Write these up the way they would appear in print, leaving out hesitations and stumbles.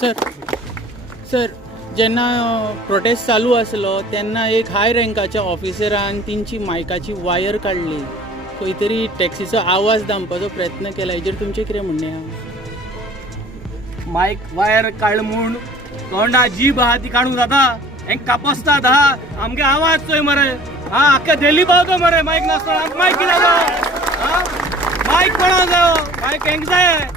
Sir जेन्ना prostate चालू आसलो तेन्ना एक हाय रँकाच्या ऑफिसरान तेंची मायकाची वायर काडली, खंय तरी टॅक्सीचो आवाज दामपाचो प्रयत्न केला, हेजेर तुमचें कितें म्हणणें आहा? मायक वायर काढ म्हूण तोंडा जीभ आहा ती काढूंक जाता? हेंक कापसतात हा आमगे आवाज चोय मरे, हा आख्या दिल्ली पावतो मरे मायक नासतना मायक कित्याक जायो? हा मायक कोणा जायो? मायक हेंक जाय,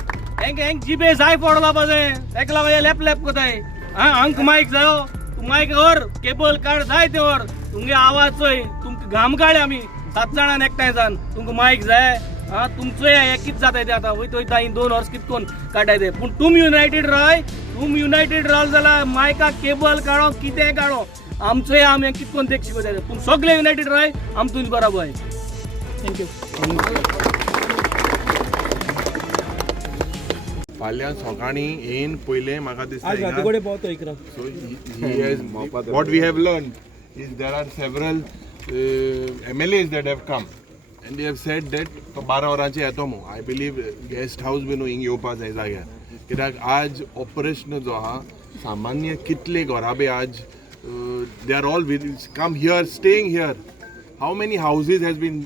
हेंक जिबे जाय पडला पाजे तेका लागून लॅप लॅप कोताय, हा हांक मायक जायो, तू मायक व्हर केबल काढ जाय ते व्हर, तुमगे आवाज चोय, तुमकां घाम काढ आमी 7 जाणां एकठांय जावन, तुमकां मायक जाय, हा तुमचो हे कित जाताय ते आतां वयता वयता 2 वर्स कितकोन काडाय ते, पूण तुम युनायटेड राव जाल्यार मायका केबल काडो कितें काडो आमचो आमी कितकोन तेक शिकोताय, पूण सगळे युनायटेड राय आम तुमी बराबर. थँक्यू. फाल्यां सकाळीं येवन पयलें म्हाका दिसता So what we have learned is there are several MLAs that have come and they have said that तो 12 वरांचेर येतो म्हणून. I believe guest house been हिंग येवपा जाय जाग्यार, कित्याक आज ऑपरेशन जो आहा सामान्य कितले घोराबे आज they are all come here, staying here. How many houses has been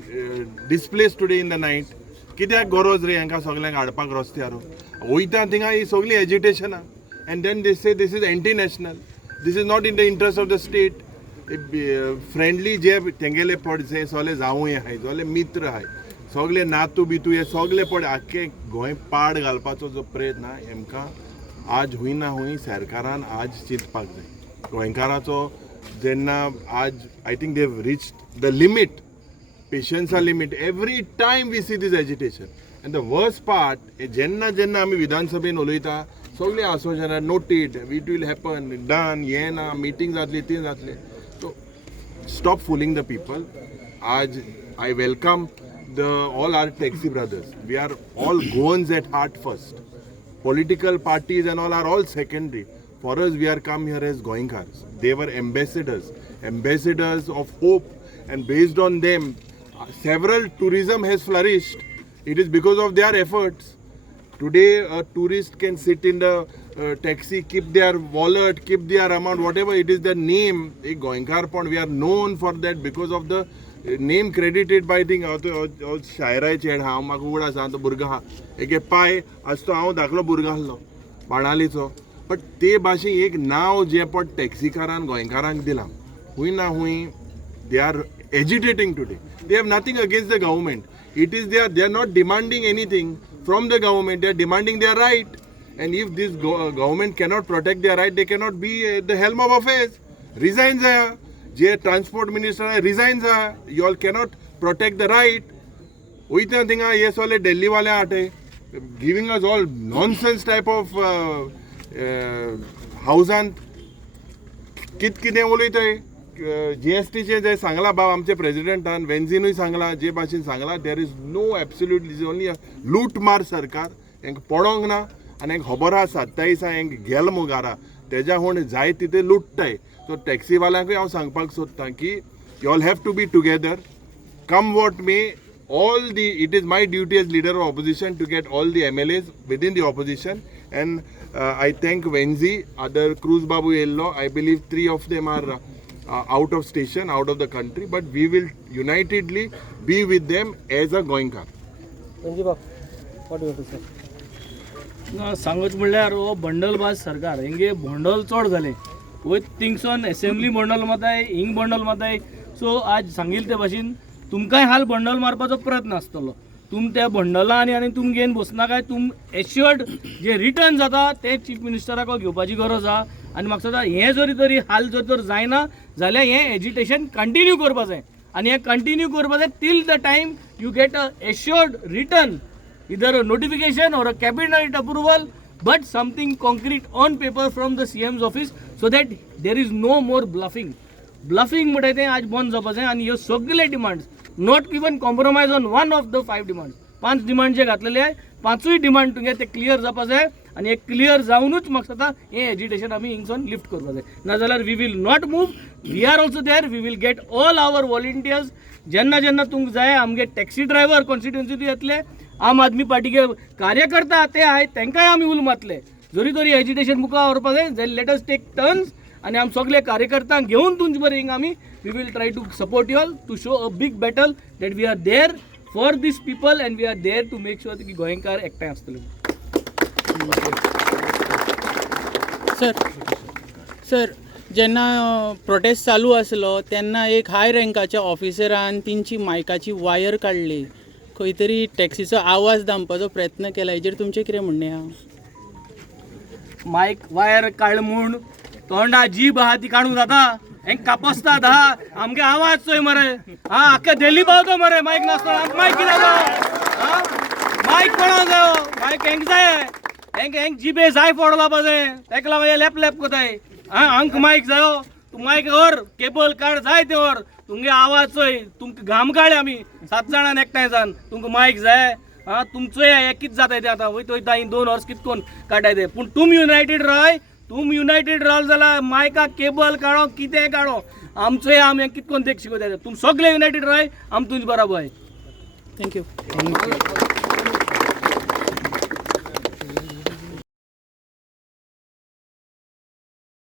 displaced today in the night? कित्याक गरज रे हांकां सगल्यांक हाडपाक रस्त्यार वयता थिंगा ही सगळी agitation and then they say this is anti-national, this is not in the interest of the state. Friendly जे तेंगेले पडचे सगळे जावूं हाय सगळे मित्र हाय सगळे नातू बितू हे सगळे पड आख्खे गोंय पाड घालपाचो जो प्रयत्न आहा हेमकां आज हूंय ना हूंय सरकारान आज चिंतपाक जाय. गोंयकाराचो जेन्ना आज I think they have reached the limit, पेशन्सा limit. Every time we see this agitation and the worst part जेन्ना जेन्ना आमी विधानसभेन उलयता सगळे आसोशनार noted it will happen done हे ना मिटींग जातली ती जातली. So stop fooling the people. आज I welcome all our taxi brothers. We are all Goans at heart first. Political parties and all are all secondary. For us, we are come here as Goinkars. They were ambassadors of hope, and based on them, several tourism has flourished. It is because of their efforts. Today, a tourist can sit in the taxi, keep their wallet, keep their amount, whatever it is, their name. A Goinkar Pond, we are known for that because of the name credited by thing शायराचे हांव म्हाका उगड आसा तो भुरगो आहा एक पांय आज तो हांव धाकलो भुरगो आसलो बाणालीचो, बट ते भाशेन एक नांव जें पड टॅक्सीकारान गोंयकारांक दिलां हूंय ना हूंय. They are agitating today. They have nothing against the government. It is they are not demanding anything from the government. They are demanding their right, and if this government cannot protect their right they cannot be the helm of affairs. Resign जाया. जे transport minister resign जा. You all cannot protect the right. वयता थिंगा हे सगळे दिल्लीवाले आटे giving us all nonsense type of हावजांत कितें उलयताय. GSTचे जे सांगला बाब आमचे प्रेसिडेंटान वेन्झीनूय सांगला जे भाशेन सांगला there is no absolutely is only a लूट मार सरकार. हेंक पडोंक ना आनी हेंक खबर आहा 27 हेंक गेल मुगारा तेज्या होण जाय तिथे लुटताय. सो टॅक्सीवाल्यांकूय हांव सांगपाक सोदतां की you all have to be together. Come what may all the it is my duty as leader of opposition to get all the MLAs within the opposition. And I thank Venzy, other Cruz Babu येयल्लो. I believe 3 of them are out of station, out of the country, but we will unitedly be with them as a Goinkar. सांगच म्हणल्यार हो बंडलबाज सरकार हेंगे बोंडल चड जाले. वय थिंगसोन assembly bundle माताय हिंग bundle माताय. So आज सांगिल्ले ते भाशेन तुमकांय हाल बंडल मारपाचो प्रयत्न आसतलो. तुम त्या बंडलांनी आनी तुम घेवन बसनाकाय. तुम एश्युअर्ड जे रिटर्न जाता ते चीफ मिनिस्टराक घेवपाची गरज आहा. आनी म्हाका दिसता हें जरी तरी हाल जर जायना जाल्यार हें एजिटेशन कंटिन्यू करपा जाय. आनी हें कंटिन्यू करपा जाय till the time you get a assured return, either a notification or a cabinet approval, but something concrete on paper from the CM's office, so that there is no more bluffing. Bluffing म्हणटा तें आज बंद जावपा जाय. आनी ह्यो सगळे demands not even compromise on one of the 5 demands. 5 demand जे घातलेले आहे 5य डिमांड तुमगे ते क्लियर जावपा जाय. आनी हे क्लियर जावनूच म्हाका दिसता हें एजिटेशन आमी हिंगसून लिफ्ट करपा जाय. नाजाल्यार we will not move. We are also there. We will get all our volunteers. जेन्ना जेन्ना तुमकां जाय आमगे टॅक्सी ड्रायव्हर कॉन्स्टिट्युएन्सींतूय येतले, आम आदमी पार्टीचे कार्यकर्ता ते आहेत तांकांय आमी उलो मातले. जरी तरी एजिटेशन मुखार व्हरपाक जाय जाल्यार लेट अस टेक टर्न्स आनी आमी सगळे कार्यकर्त्यांक घेवन तुमचे बरें हिंग आमी we will try to support you all to show a big battle that we are there for these people and we are there to make sure की गोंयकार एकठांय आसतले. सर जेन्ना प्रोटेस्ट चालू आसलो तेन्ना एक हाय रँकाच्या ऑफिसरान तेंची मायकाची वायर काडली, खंय तरी टॅक्सीचो आवाज दामपाचो प्रयत्न केला, हेजेर तुमचें कितें म्हणणें आहा? मायक वायर काढ म्हूण तोंडा जीब आहा ती काढूंक जाता? हेंक कापसतात हा आमगे आवाज चोय मरे हा आख्या दिल्ली पावतो मरे मायक नासतना आमकां मायक कित्याक जायो हा मायक कोणाक जायो मायक हेंक जाय हेंक जिबे जाय फोडला पाजे तेका लागून हे लॅप लॅप कोताय हा हांक मायक जायो तू मायक व्हर केबल काढ जाय ते व्हर तुमगे आवाज चोय तुमकां घाम काडले आमी 7 जाणां एकठांय जावन तुमकां मायक जाय हा तुमचोय हे कित जाताय ते आतां वयता वयता 2 वर्स कितकोन काडाय ते पूण तुम युनायटेड रावल जाल्यार मायका केबल काडो कितें काडो आमचोय आमी कितकोन देख शिकोवता तुम सगळे युनायटेड राय आमी तुमचे बराबर. थँक्यू.